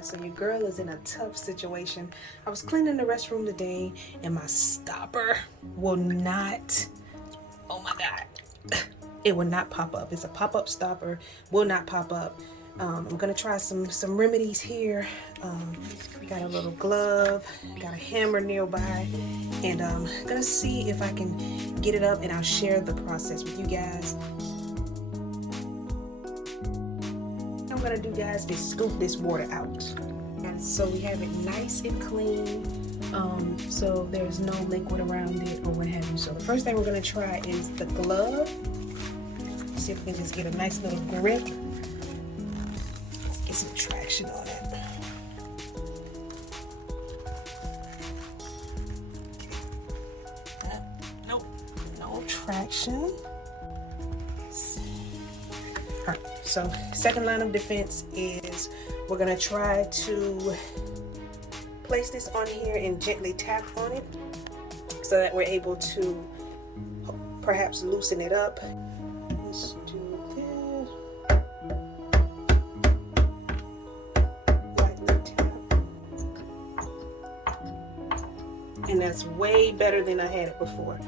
So your girl is in a tough situation. I was cleaning the restroom today and my stopper will not, oh my God, it will not pop up. It's a pop-up stopper, will not pop up. I'm gonna try some remedies here. Got a little glove, got a hammer nearby, and I'm gonna see if I can get it up, and I'll share the process with you guys. What I'm gonna do, guys, is scoop this water out, and so we have it nice and clean, so there's no liquid around it or what have you. So the first thing we're gonna try is the glove. See if we can just get a nice little grip. Get some traction on it. Nope, no traction. Alright, so second line of defense is we're gonna try to place this on here and gently tap on it so that we're able to perhaps loosen it up. Let's do this. Lightly tap. And that's way better than I had it before.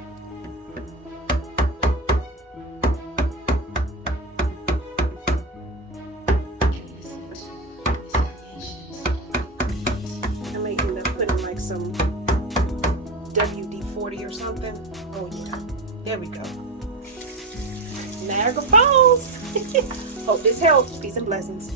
I may end up putting like some WD-40 or something. Oh yeah, there we go. Niagara Falls. Hope this helps. Peace and blessings.